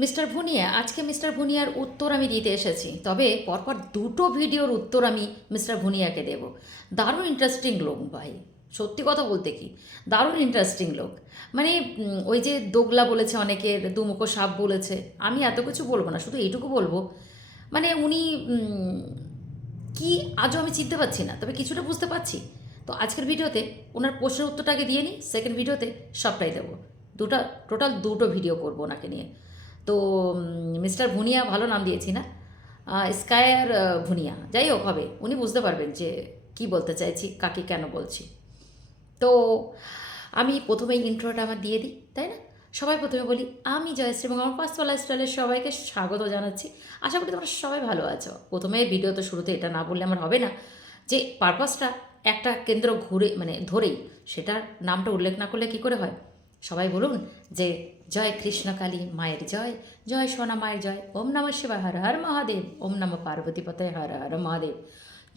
Mister Bhuniya, আজকে mister ভুনিয়ার উত্তর আমি দিতে এসেছি। তবে পরপর দুটো ভিডিওর উত্তর আমি মিস্টার ভুনিয়াকে দেব। দারুণ ইন্টারেস্টিং লোক ভাই। সত্যি কথা বলতে কি? দারুণ ইন্টারেস্টিং লোক। মানে ওই যে দোগলা বলেছে অনেকের, দুমুখো সাপ বলেছে। আমি এত কিছু বলব না, শুধু এইটুকু বলব। মানে উনি কি আজও আমি চিনতে পারছি না, তবে কিছুটা বুঝতে পারছি। তো আজকের ভিডিওতে ওনার প্রশ্নের উত্তরটাকে দিয়ে নিই সেকেন্ড ভিডিওতে সবটাই দেবো। দুটো টোটাল দুটো ভিডিও করব ওনাকে নিয়ে। তো মিস্টার ভুনিয়া ভালো নাম দিয়েছি না? স্কায়ার ভুনিয়া। যাই হোক, হবে। উনি বুঝতে পারবেন যে কি বলতে চাইছি, কাকে কেন বলছি। তো, আমি প্রথমেই ইন্ট্রোটা আমার দিয়ে দিই, তাই না? সবাই প্রথমে বলি, আমি জয়শ্রী এবং আমার পাঁচতলা স্টাইলের সবাইকে স্বাগত জানাচ্ছি। আশা করি তোমরা সবাই ভালো আছো। প্রথমে ভিডিও তো শুরুতে এটা না বললে আমার হবে না। যে পারপাসটা একটা কেন্দ্র ঘুরে মানে ধরেই সেটার নামটা উল্লেখ না করলে কি করে হয়? সবাই বলুন যে, জয় কৃষ্ণকালী মায়ের জয় জয় সোনা মায়ের জয়, ওম নম শিবা হর হর মহাদেব, ওম নম পার্বতী পতয় হর হর মহাদেব।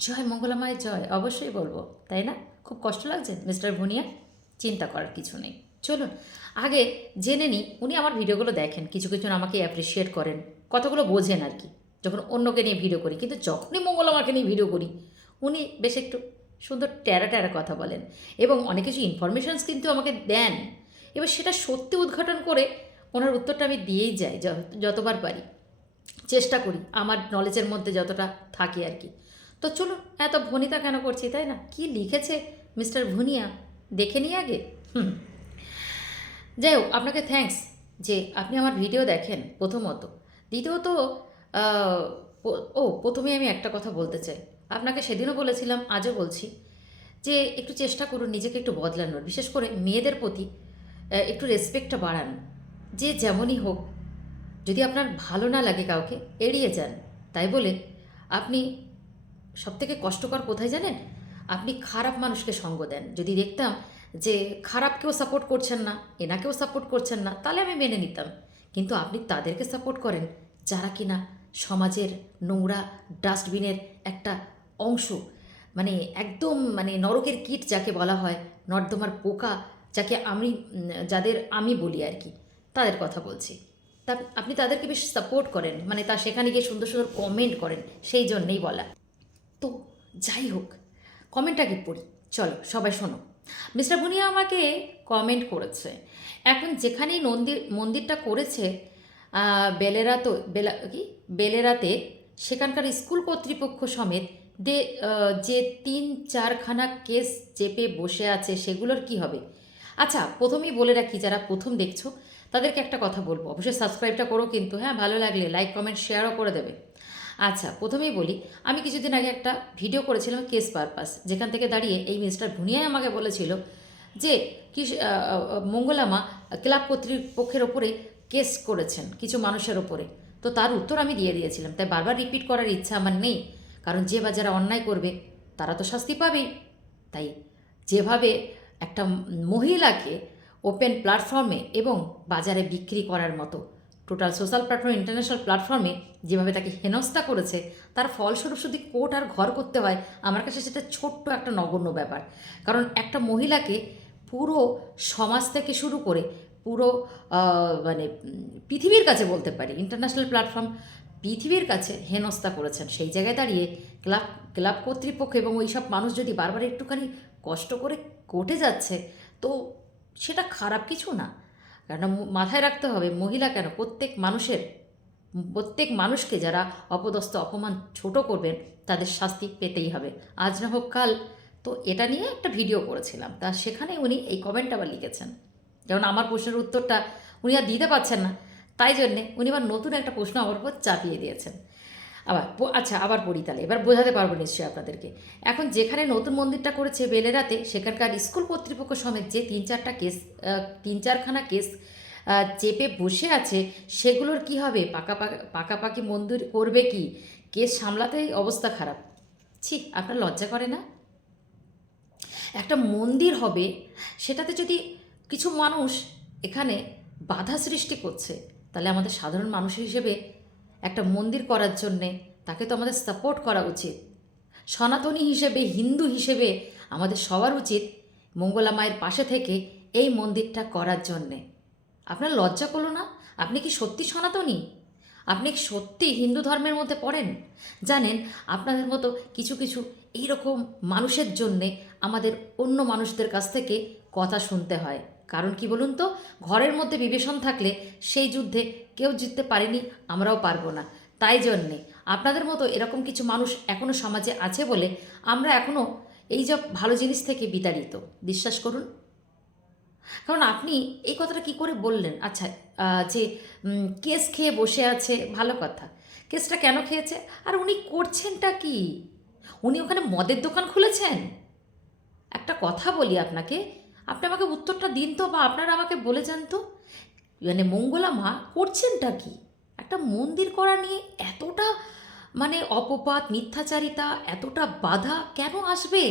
জয় মঙ্গলা মায়ের জয়, অবশ্যই বলব, তাই না? খুব কষ্ট লাগছে, মিস্টার ভুনিয়া? চিন্তা করার কিছু নেই। চলুন, আগে জেনে নিই, উনি আমার ভিডিওগুলো দেখেন, কিছু কিছু আমাকে অ্যাপ্রিসিয়েট করেন, কতগুলো বোঝেন আর কি, যখন অন্যকে নিয়ে ভিডিও করি, কিন্তু যখনই মঙ্গল আমাকে নিয়ে ভিডিও করি, উনি বেশ একটু সুন্দর ট্যারা ট্যারা কথা বলেন এবং অনেক কিছু ইনফরমেশনস কিন্তু আমাকে দেন। এবার সেটা সত্যি উদ্ঘাটন করে ওনার উত্তরটা আমি দিয়েই যাই যতবার পারি। চেষ্টা করি, আমার নলেজের মধ্যে যতটা থাকে আর কি। তো চলুন, এত ভনিতা কেন করছি, তাই না? কি লিখেছে মিস্টার ভুনিয়া? দেখে নিই আগে? হুম। যাই হোক, আপনাকে থ্যাঙ্কস যে আপনি আমার ভিডিও দেখেন প্রথমত। দ্বিতীয়ত ও প্রথমে আমি একটা কথা বলতে চাই। আপনাকে সেদিনও বলেছিলাম, আজও বলছি যে একটু চেষ্টা করুন নিজেকে একটু বদলানোর। বিশেষ করে মেয়েদের প্রতি একটু রেসপেক্টটা বাড়ান। যে যেমনই হোক, যদি আপনার ভালো না লাগে কাউকে, এড়িয়ে যান। তাই বলে আপনি সবথেকে কষ্টকর কোথায় জানেন? আপনি খারাপ মানুষকে সঙ্গ দেন। যদি দেখতাম যে খারাপকেও সাপোর্ট করছেন না, এনাকেও সাপোর্ট করছেন না, তাহলে আমি মেনে নিতাম। কিন্তু আপনি তাদেরকে সাপোর্ট করেন, যারা কিনা সমাজের নোংরা ডাস্টবিনের একটা অংশ মানে একদম মানে নরকের কীট যাকে বলা হয়, নর্দমার পোকা যাকে আমি যাদের আমি বলি আর কি, তাদের কথা বলছি। তা আপনি তাদেরকে বেশ সাপোর্ট করেন মানে তা সেখানে গিয়ে সুন্দর সুন্দর কমেন্ট করেন, সেই জন্যেই বলা। তো যাই হোক কমেন্টটাকে পড়ি। চলো, সবাই শোনো। মিস্টার বুনিয়া আমাকে কমেন্ট করেছে। এখন যেখানেই মন্দির মন্দিরটা করেছে বেলেরা তো, বেলা, কি? বেলেরাতে সেখানকার স্কুল কর্তৃপক্ষ সমেত দে যে তিন চারখানা কেস চেপে বসে আছে, সেগুলোর কি হবে? আচ্ছা প্রথমেই বলে রাখি, যারা প্রথম দেখছ, তাদেরকে একটা কথা বলব। অবশ্যই সাবস্ক্রাইবটা করো কিন্তু হ্যাঁ ভালো লাগলে লাইক কমেন্ট শেয়ারও করে দেবে। আচ্ছা প্রথমেই বলি, আমি কিছুদিন আগে একটা ভিডিও করেছিলাম কেস পারপাস যেখান থেকে দাঁড়িয়ে এই মিস্টার ভুনিয়াই আমাকে বলেছিল যে কি মঙ্গলামা ক্লাব কর্তৃপক্ষের ওপরে কেস করেছেন, কিছু মানুষের ওপরে। তো তার উত্তর আমি দিয়ে দিয়েছিলাম। তাই বারবার রিপিট করার ইচ্ছা আমার নেই, কারণ যে বা যারা অন্যায় করবে, তারা তো শাস্তি পাবেই। তাই যেভাবে একটা মহিলাকে ওপেন প্ল্যাটফর্মে এবং বাজারে বিক্রি করার মতো। টোটাল সোশ্যাল প্ল্যাটফর্ম ইন্টারন্যাশনাল প্ল্যাটফর্মে যেভাবে তাকে হেনস্থা করেছে, তার ফলস্বরূপ যদি কোর্ট আর ঘর করতে হয়, আমার কাছে সেটা ছোট্ট একটা নগণ্য ব্যাপার। কারণ একটা মহিলাকে পুরো সমাজ থেকে শুরু করে পুরো মানে পৃথিবীর কাছে বলতে পারি ইন্টারন্যাশনাল প্ল্যাটফর্ম পৃথিবীর কাছে হেনস্থা করেছেন। সেই জায়গায় দাঁড়িয়ে ক্লাব ক্লাব কর্তৃপক্ষ এবং ওই সব মানুষ যদি বারবার একটুখানি কষ্ট করে কোর্টে যাচ্ছে, তো সেটা খারাপ কিছু না। কেন মাথায় রাখতে হবে, মহিলা কেন? প্রত্যেক মানুষের, প্রত্যেক মানুষকে যারা অপদস্থ, অপমান ছোট করবেন, তাদের শাস্তি পেতেই হবে। আজ না হোক কাল। তো এটা নিয়ে একটা ভিডিও করেছিলাম। তা সেখানে উনি এই কমেন্ট আবার লিখেছেন। যেমন আমার প্রশ্নের উত্তরটা উনি আর দিতে পারছেন না। তাই জন্যে উনি আবার নতুন একটা প্রশ্ন আমার উপর চাপিয়ে দিয়েছেন। আবার আচ্ছা আবার পড়ি তাহলে। এবার বোঝাতে পারব নিশ্চয়ই আপনাদেরকে। এখন যেখানে নতুন মন্দিরটা করেছে বেলেরাতে, সেখানকার স্কুল কর্তৃপক্ষ সমেত যে তিন চারটা কেস তিন চারখানা কেস চেপে বসে আছে, সেগুলোর কি হবে? পাকা পাকাপাকি মন্দির করবে কি? কেস সামলাতেই অবস্থা খারাপ। ছি, আপনার লজ্জা করে না? একটা মন্দির হবে, সেটাতে যদি কিছু মানুষ এখানে বাধা সৃষ্টি করছে, তাহলে আমাদের সাধারণ মানুষ হিসেবে একটা মন্দির করার জন্যে তাকে তো আমাদের সাপোর্ট করা উচিত। সনাতনী হিসেবে, হিন্দু হিসেবে আমাদের সবার উচিত মঙ্গলা মায়ের পাশে থেকে এই মন্দিরটা করার জন্যে। আপনার লজ্জা করল না, আপনি কি সত্যি সনাতনী? আপনি কি সত্যি হিন্দু ধর্মের মধ্যে পড়েন? জানেন, আপনাদের মতো কিছু কিছু এইরকম মানুষের জন্যে আমাদের অন্য মানুষদের কাছ থেকে কথা শুনতে হয়। কারণ কি বলুন তো, ঘরের মধ্যে বিবেচন থাকলে সেই যুদ্ধে কেউ জিততে পারেনি, আমরাও পারব না। তাই জন্যে আপনাদের মতো এরকম কিছু মানুষ এখনও সমাজে আছে বলে আমরা এখনও এই সব ভালো জিনিস থেকে বিতাড়িত। বিশ্বাস করুন। কারণ আপনি এই কথাটা কি করে বললেন? আচ্ছা যে কেস খেয়ে বসে আছে, ভালো কথা। কেসটা কেন খেয়েছে? আর উনি করছেনটা কি? উনি ওখানে মদের দোকান খুলেছেন? একটা কথা বলি আপনাকে আপনি আমাকে উত্তরটা দিন তো বা আপনারা আমাকে বলে যান তো। মানে মঙ্গলা মা, করছেনটা কি? একটা মন্দির করা নিয়ে এতটা মানে অপপাত, মিথ্যাচারিতা, এতটা বাধা কেন আসবে?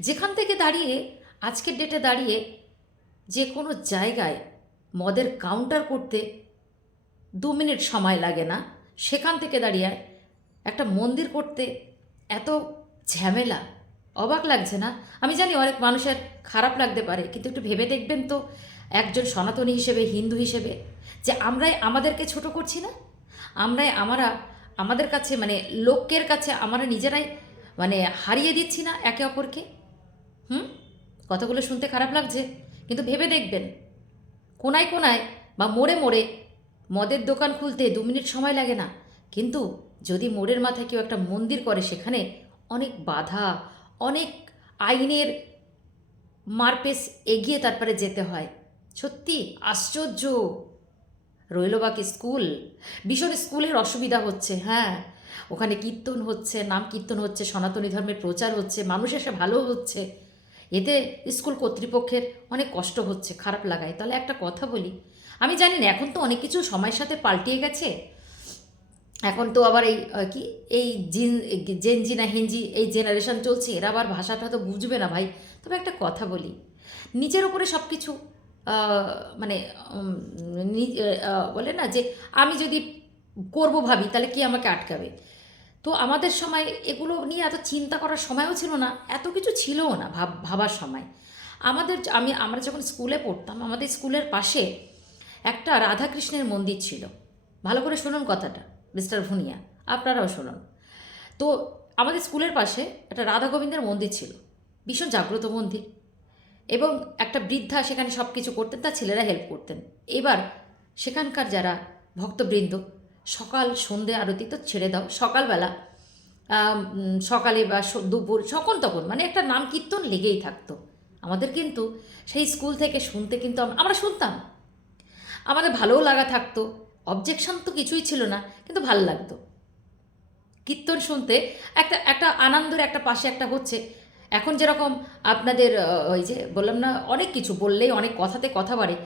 যেখান থেকে দাঁড়িয়ে, আজকের ডেটে দাঁড়িয়ে যে কোনো জায়গায় মদের কাউন্টার করতে দু মিনিট সময় লাগে না, সেখান থেকে দাঁড়িয়ে একটা মন্দির করতে এত ঝামেলা। অবাক লাগছে না? আমি জানি অনেক মানুষের খারাপ লাগতে পারে, কিন্তু একটু ভেবে দেখবেন তো। একজন সনাতনী হিসেবে, হিন্দু হিসেবে, যে আমরাই আমাদেরকে ছোট করছি না? আমরাই আমরা, আমাদের কাছে মানে লোকের কাছে আমরা নিজেরাই মানে হারিয়ে দিচ্ছি না একে অপরকে? হুম? কথাগুলো শুনতে খারাপ লাগছে, কিন্তু ভেবে দেখবেন। কোনায় কোনায় বা মোড়ে মোড়ে মদের দোকান খুলতে দু মিনিট সময় লাগে না। কিন্তু যদি মোড়ের মাথায় কেউ একটা মন্দির করে, সেখানে অনেক বাধা অনেক আইনের মারপেস এগিয়ে তারপরে যেতে হয়। সত্যি আশ্চর্য। রইল বাকি স্কুল। ভীষণ স্কুলের অসুবিধা হচ্ছে হ্যাঁ। ওখানে কীর্তন হচ্ছে, নাম কীর্তন হচ্ছে, সনাতনী ধর্মের প্রচার হচ্ছে, মানুষ এসে ভালো হচ্ছে। এতে স্কুল কর্তৃপক্ষের অনেক কষ্ট হচ্ছে, খারাপ লাগায়। তাহলে একটা কথা বলি, আমি জানি না, এখন তো অনেক কিছু সময়ের সাথে পাল্টিয়ে গেছে। এখন তো আবার এই কি? এই জিন জেনজি না হিনজি এই জেনারেশন চলছে, এরা আবার ভাষাটা তো বুঝবে না ভাই। তবে একটা কথা বলি নিজের ওপরে সব কিছু মানে বলে না যে আমি যদি করব ভাবি, তাহলে কি আমাকে আটকাবে? তো আমাদের সময় এগুলো নিয়ে এত চিন্তা করার সময়ও ছিল না, এত কিছু ছিলও না ভাব, ভাবার সময়। আমাদের আমি, আমরা যখন স্কুলে পড়তাম, আমাদের স্কুলের পাশে একটা রাধাকৃষ্ণের মন্দির ছিল। ভালো করে শুনুন কথাটা। মিস্টার ভুনিয়া, আপনারাও শুনুন। তো আমাদের স্কুলের পাশে একটা রাধা গোবিন্দের মন্দির ছিল, ভীষণ জাগ্রত মন্দির। এবং একটা বৃদ্ধা সেখানে সব কিছু করতেন, তার ছেলেরা হেল্প করতেন। এবার সেখানকার যারা ভক্তবৃন্দ, সকাল সন্ধে আরতি তো ছেড়ে দাও, সকালবেলা সকালে বা দুপুর সকল তখন মানে একটা নাম কীর্তন লেগেই থাকতো। আমাদের কিন্তু সেই স্কুল থেকে শুনতে কিন্তু আমরা শুনতাম। আমাদের ভালোও লাগা থাকতো। অবজেকশন তো কিছুই ছিল না, কিন্তু ভালো লাগতো। কীর্তন শুনতে একটা একটা আনন্দের একটা পাশে একটা হচ্ছে, এখন যেরকম আপনাদের ওই যে বললাম না, অনেক কিছু বললেই অনেক কথাতে কথা বাড়ে।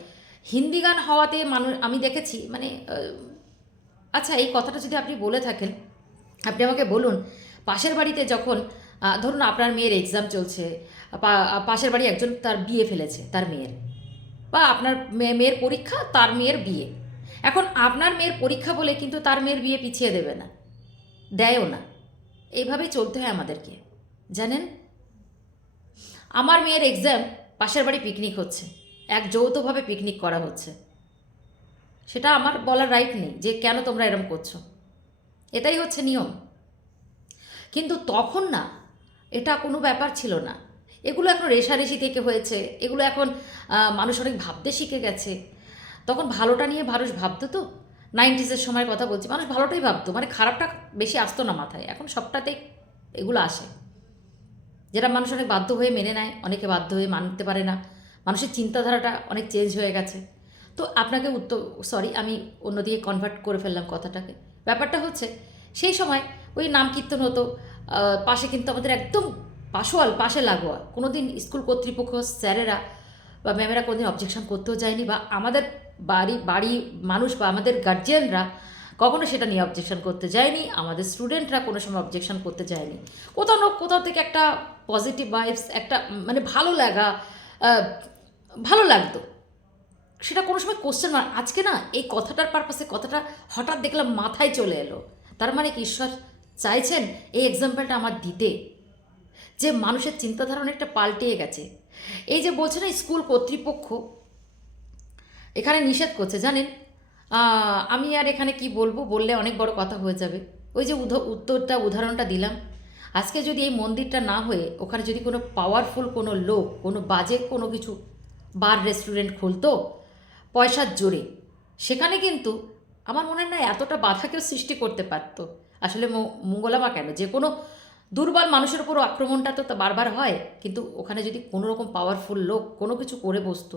হিন্দি গান হওয়াতে মানুষ, আমি দেখেছি মানে আচ্ছা এই কথাটা যদি আপনি বলে থাকেন, আপনি আমাকে বলুন, পাশের বাড়িতে যখন ধরুন আপনার মেয়ের এক্সাম চলছে পাশের বাড়ি একজন তার বিয়ে ফেলেছে, তার মেয়ের, বা আপনার মেয়ে- মেয়ের পরীক্ষা, তার মেয়ের বিয়ে। এখন আপনার মেয়ের পরীক্ষা বলে কিন্তু তার মেয়ের বিয়ে পিছিয়ে দেবে না। দেয়ও না। এইভাবেই চলতে হয় আমাদেরকে। জানেন? আমার মেয়ের এক্সাম পাশের বাড়ি পিকনিক হচ্ছে। এক যৌথভাবে পিকনিক করা হচ্ছে। সেটা আমার বলার রাইট নেই যে কেন তোমরা এরম করছ। এটাই হচ্ছে নিয়ম। কিন্তু তখন না, এটা কোনো ব্যাপার ছিল না। এগুলো এখন রেশারেশি থেকে হয়েছে। এগুলো এখন মানুষ অনেক ভাবতে শিখে গেছে। তখন ভালোটা নিয়ে মানুষ ভাবতো তো। নাইনটিসের সময় কথা বলছি, মানুষ ভালোটাই ভাবতো মানে খারাপটা বেশি আসতো না মাথায়। এখন সবটাতেই এগুলো আসে। যেটা মানুষ অনেক বাধ্য হয়ে মেনে নেয়, অনেকে বাধ্য হয়ে মানতে পারে না। মানুষের চিন্তাধারাটা অনেক চেঞ্জ হয়ে গেছে। তো আপনাকে উত্তর সরি আমি অন্যদিকে কনভার্ট করে ফেললাম কথাটাকে। ব্যাপারটা হচ্ছে, সেই সময় ওই নাম কীর্তন হতো পাশে কিন্তু আমাদের একদম পাশোয়াল, পাশে লাগোয়া। কোনো দিন স্কুল কর্তৃপক্ষ স্যারেরা বা ম্যামেরা কোনোদিন অবজেকশন করতেও যায়নি বা আমাদের বাড়ি বাড়ি মানুষ বা আমাদের গার্জিয়ানরা কখনো সেটা নিয়ে অবজেকশন করতে যায়নি, আমাদের স্টুডেন্টরা কোনো সময় অবজেকশন করতে যায়নি। কোথাও না কোথাও থেকে একটা পজিটিভ ভাইবস একটা মানে ভালো লাগা ভালো লাগতো। সেটা কোনো সময় কোশ্চেন মার আজকে না এই কথাটার পারপাসে কথাটা হঠাৎ দেখলাম মাথায় চলে এলো। তার মানে কি ঈশ্বর চাইছেন এই এক্সাম্পলটা আমার দিতে? যে মানুষের চিন্তাধারা অনেকটা পাল্টিয়ে গেছে। এই যে বলছে না স্কুল কর্তৃপক্ষ এখানে নিষেধ করছে, জানেন? আমি আর এখানে কি বলব, বললে অনেক বড় কথা হয়ে যাবে। ওই যে উত্তরটা, উদাহরণটা দিলাম। আজকে যদি এই মন্দিরটা না হয়ে, ওখানে যদি কোনো পাওয়ারফুল কোনো লোক, কোনো বাজে কোনো কিছু বার রেস্টুরেন্ট খুলতো, পয়সার জোরে, সেখানে কিন্তু আমার মনে হয় না এতটা বাধা কেউ সৃষ্টি করতে পারতো। আসলে মঙ্গলামা কেন? যে কোনো দুর্বল মানুষের উপরও আক্রমণটা তা বারবার হয়, কিন্তু ওখানে যদি কোনো রকম পাওয়ারফুল লোক কোনো কিছু করে বসতো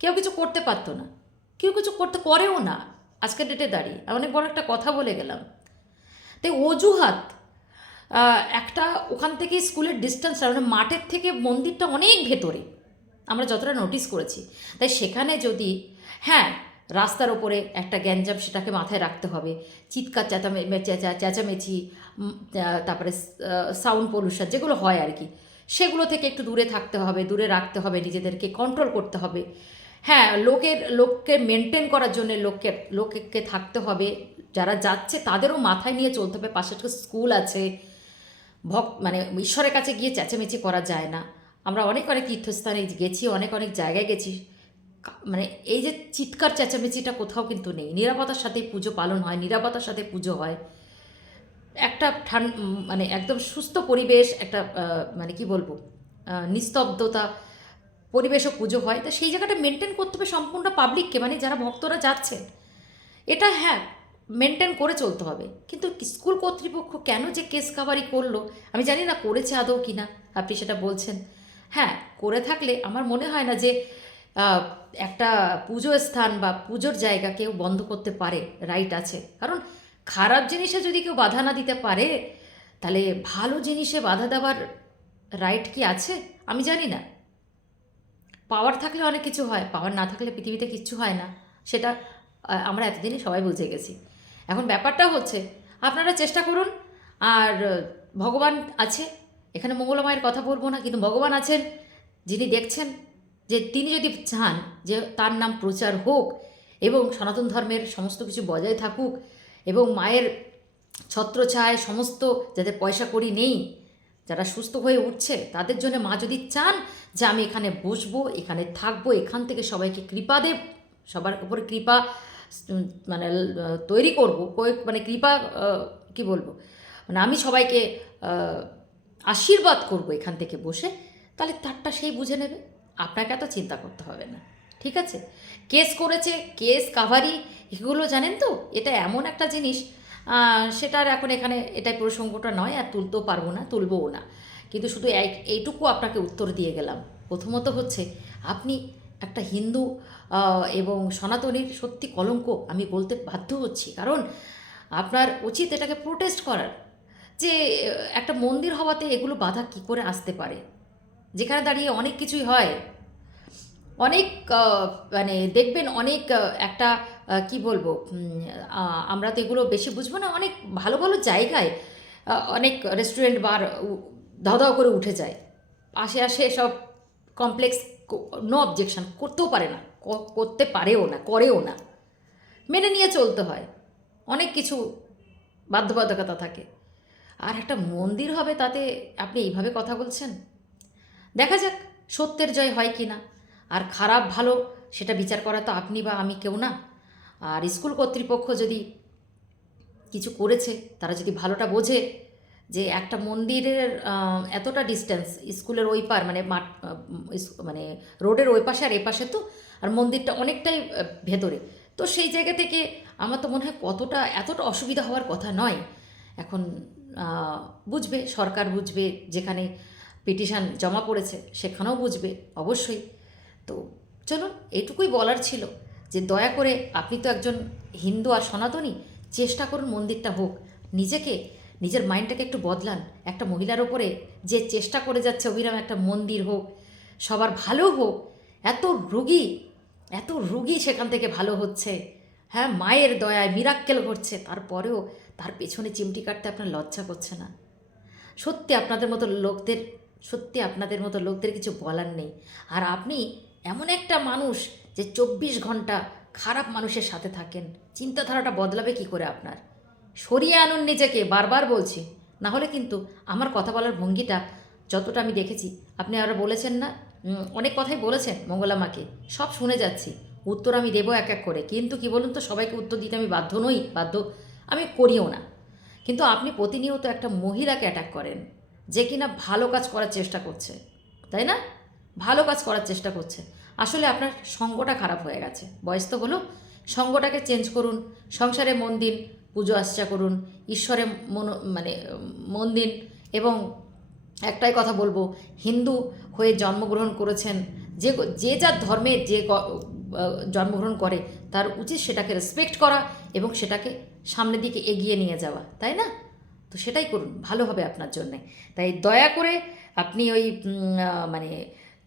কেউ কিছু করতে পারতো না। কেউ কিছু করতে করেও না। আজকের ডেটে দাঁড়িয়ে। অনেক বড় একটা কথা বলে গেলাম। তাই অজুহাত একটা ওখান থেকে স্কুলের ডিস্টেন্স মানে মাঠের থেকে মন্দিরটা অনেক ভেতরে। আমরা যতটা নোটিস করেছি। তাই সেখানে যদি হ্যাঁ রাস্তার ওপরে একটা গ্যাঞ্জাম সেটাকে মাথায় রাখতে হবে। চিৎকার, চেঁচামে চেঁচা চেঁচামেচি তারপরে সাউন্ড পলিউশন যেগুলো হয় আর কি, সেগুলো থেকে একটু দূরে থাকতে হবে, দূরে রাখতে হবে, নিজেদেরকে কন্ট্রোল করতে হবে। হ্যাঁ লোকের, লোককে মেনটেন করার জন্য লোককে লোককে থাকতে হবে। যারা যাচ্ছে তাদেরও মাথায় নিয়ে চলতে হবে। পাশে একটা স্কুল আছে। ভক মানে ঈশ্বরের কাছে গিয়ে চেঁচামেচি করা যায় না। আমরা অনেক অনেক তীর্থস্থানে গেছি, অনেক অনেক জায়গায় গেছি। মানে এই যে চিৎকার চেঁচামেচিটা কোথাও কিন্তু নেই। নিরাপত্তার সাথে পুজো পালন হয়, নিরাপত্তার সাথে পুজো হয়। একটা ঠান মানে একদম সুস্থ পরিবেশ, একটা মানে কি বলব? নিস্তব্ধতা পরিবেশও পুজো হয়, তা সেই জায়গাটা মেনটেন করতে হবে সম্পূর্ণ পাবলিককে মানে যারা ভক্তরা যাচ্ছে এটা হ্যাঁ মেনটেন করে চলতে হবে। কিন্তু স্কুল কর্তৃপক্ষ কেন যে কেস কাভারি করল? আমি জানি না করেছে আদৌ কি না, আপনি সেটা বলছেন। হ্যাঁ করে থাকলে আমার মনে হয় না যে একটা পুজো স্থান বা পুজোর জায়গা কেউ বন্ধ করতে পারে রাইট আছে। কারণ খারাপ জিনিসে যদি কেউ বাধা না দিতে পারে, তাহলে ভালো জিনিসে বাধা দেওয়ার রাইট কি আছে? আমি জানি না। পাওয়ার থাকলে অনেক কিছু হয়, পাওয়ার না থাকলে পৃথিবীতে কিচ্ছু হয় না। সেটা আমরা এতদিনই সবাই বুঝে গেছি। এখন ব্যাপারটা হচ্ছে, আপনারা চেষ্টা করুন, আর ভগবান আছে, এখানে মঙ্গলমায়ের কথা বলব না, কিন্তু ভগবান আছেন, যিনি দেখছেন, যে তিনি যদি চান যে তার নাম প্রচার হোক, এবং সনাতন ধর্মের সমস্ত কিছু বজায় থাকুক, এবং মায়ের ছত্রছায় সমস্ত যাদের পয়সা করি নেই যারা সুস্থ হয়ে উঠছে, তাদের জন্য মা যদি চান যে আমি এখানে বসবো, এখানে থাকব, এখান থেকে সবাইকে কৃপা দেব, সবার উপরে কৃপা মানে তৈরি করব মানে কৃপা কি বলব মানে আমি সবাইকে আশীর্বাদ করব এখান থেকে বসে, তাহলে তারটা সেই বুঝে নেবে, আপনাকে এত চিন্তা করতে হবে না, ঠিক আছে? কেস করেছে, কেস কাভারি, এগুলো জানেন তো? এটা এমন একটা জিনিস সেটার এখন এখানে এটাই প্রসঙ্গটা নয়, আর তুলতেও পারব না, তুলবও না। কিন্তু শুধু এই- এইটুকু আপনাকে উত্তর দিয়ে গেলাম। প্রথমত হচ্ছে, আপনি একটা হিন্দু এবং সনাতনীর সত্যি কলঙ্ক, আমি বলতে বাধ্য হচ্ছি। কারণ আপনার উচিত এটাকে প্রোটেস্ট করার যে, একটা মন্দির হওয়াতে এগুলো বাধা কি করে আসতে পারে? যেখানে দাঁড়িয়ে অনেক কিছুই হয়। অনেক মানে দেখবেন অনেক একটা কি বলব আমরা তো এগুলো বেশি বুঝব না, অনেক ভালো ভালো জায়গায় অনেক রেস্টুরেন্ট বার ধাও করে উঠে যায়। আশে আসে সব কমপ্লেক্স নো অবজেকশন করতেও পারে না করতে পারেও না, করেও না। মেনে নিয়ে চলতে হয়, অনেক কিছু বাধ্যবাধকতা থাকে। আর একটা মন্দির হবে তাতে, আপনি এইভাবে কথা বলছেন? দেখা যাক, সত্যের জয় হয় কি না আর খারাপ ভালো সেটা বিচার করা তো আপনি বা আমি কেউ না। আর স্কুল কর্তৃপক্ষ যদি কিছু করেছে, তারা যদি ভালোটা বোঝে যে একটা মন্দিরের এতটা ডিস্টেন্স স্কুলের ওই পার মানে মাঠ মানে রোডের ওই পাশে আর এ পাশে তো, আর মন্দিরটা অনেকটাই ভেতরে। তো সেই জায়গা থেকে আমার তো মনে হয় কতটা, এতটা অসুবিধা হওয়ার কথা নয়। এখন বুঝবে, সরকার বুঝবে, যেখানে পিটিশন জমা পড়েছে, সেখানেও বুঝবে, অবশ্যই। তো চলুন এইটুকুই বলার ছিল যে দয়া করে আপনি তো একজন হিন্দু আর সনাতনী, চেষ্টা করুন মন্দিরটা হোক। নিজেকে, নিজের মাইন্ডটাকে একটু বদলান। একটা মহিলার ওপরে যে চেষ্টা করে যাচ্ছে অবিরাম একটা মন্দির হোক, সবার ভালো হোক, এত রুগী এত রুগী সেখান থেকে ভালো হচ্ছে। হ্যাঁ মায়ের দয়ায় মিরাক্কেল ঘটছে, তারপরেও তার পেছনে চিমটি কাটতে আপনার লজ্জা করছে না। সত্যি আপনাদের মতো লোকদের, সত্যি আপনাদের মতো লোকদের কিছু বলার নেই। আর আপনি এমন একটা মানুষ যে চব্বিশ ঘণ্টা খারাপ মানুষের সাথে থাকেন। চিন্তাধারাটা বদলাবে কি করে আপনার? সরিয়ে আনুন নিজেকে, বারবার বলছি। না হলে কিন্তু আমার কথা বলার ভঙ্গিটা যতটা আমি দেখেছি, আপনি আরও বলেছেন না? অনেক কথাই বলেছেন মঙ্গলামাকে সব শুনে যাচ্ছি। উত্তর আমি দেবো এক এক করে। কিন্তু কি বলুন তো, সবাইকে উত্তর দিতে আমি বাধ্য নই, বাধ্য আমি করিও না। কিন্তু আপনি প্রতিনিয়ত একটা মহিলাকে অ্যাটাক করেন, যে কিনা ভালো কাজ করার চেষ্টা করছে। তাই না? ভালো কাজ করার চেষ্টা করছে। আসলে আপনার সঙ্গটা খারাপ হয়ে গেছে। বয়স তো হলো। সঙ্গটাকে চেঞ্জ করুন। সংসারে মন দিন, পুজো আর্চা করুন, ঈশ্বরে মন মানে মন দিন এবং একটাই কথা বলব, হিন্দু হয়ে জন্মগ্রহণ করেছেন, যে যে যার ধর্মে যে জন্মগ্রহণ করে, তার উচিত সেটাকে রেসপেক্ট করা এবং সেটাকে সামনের দিকে এগিয়ে নিয়ে যাওয়া, তাই না? তো সেটাই করুন, ভালো হবে আপনার জন্যে। তাই দয়া করে আপনি ওই মানে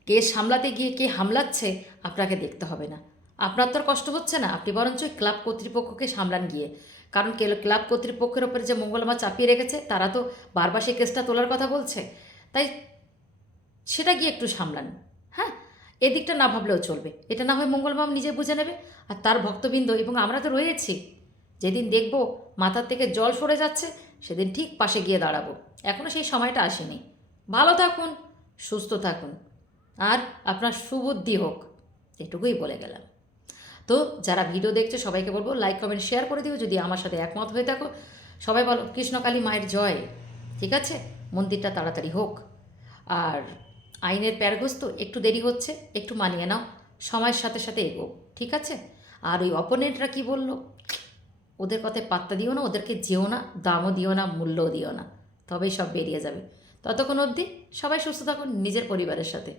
কে সামলাতে গিয়ে কে হামলাচ্ছে, আপনাকে দেখতে হবে না। আপনার তো কষ্ট হচ্ছে না, আপনি বরঞ্চ ক্লাব কর্তৃপক্ষকে সামলান গিয়ে। কারণ কে- ক্লাব কর্তৃপক্ষের ওপরে যে মঙ্গলমা চাপিয়ে রেখেছে, তারা তো বারবার সেই কেসটা তোলার কথা বলছে। তাই সেটা গিয়ে একটু সামলান হ্যাঁ? এদিকটা না ভাবলেও চলবে। এটা না হয় মঙ্গলমাম নিজে বুঝে নেবে, আর তার ভক্তবৃন্দ এবং আমরা তো রয়েছি। যেদিন দেখব মাথার থেকে জল সরে যাচ্ছে, সেদিন ঠিক পাশে গিয়ে দাঁড়াবো। এখনও সেই সময়টা আসেনি। ভালো থাকুন, সুস্থ থাকুন। আর আপনার সুবুদ্ধি হোক, এটুকুই বলে গেলাম। তো যারা ভিডিও দেখছে, সবাইকে বলব লাইক কমেন্ট শেয়ার করে দিও। যদি আমার সাথে একমত হয়ে থাকো, সবাই বলো, কৃষ্ণকালী মায়ের জয়। ঠিক আছে? মন্দিরটা তাড়াতাড়ি হোক। আর আইনের প্যারগস্ত একটু দেরি হচ্ছে, একটু মানিয়ে নাও। সময়ের সাথে সাথে এগো, ঠিক আছে? আর ওই অপোনেন্টরা কি বলল? ওদের কথায় পাত্তা দিও না, ওদেরকে যেও না, দামও দিও না, মূল্যও দিও না। তবেই সব বেরিয়ে যাবে। ততক্ষণ অবধি সবাই সুস্থ থাকুন, নিজের পরিবারের সাথে।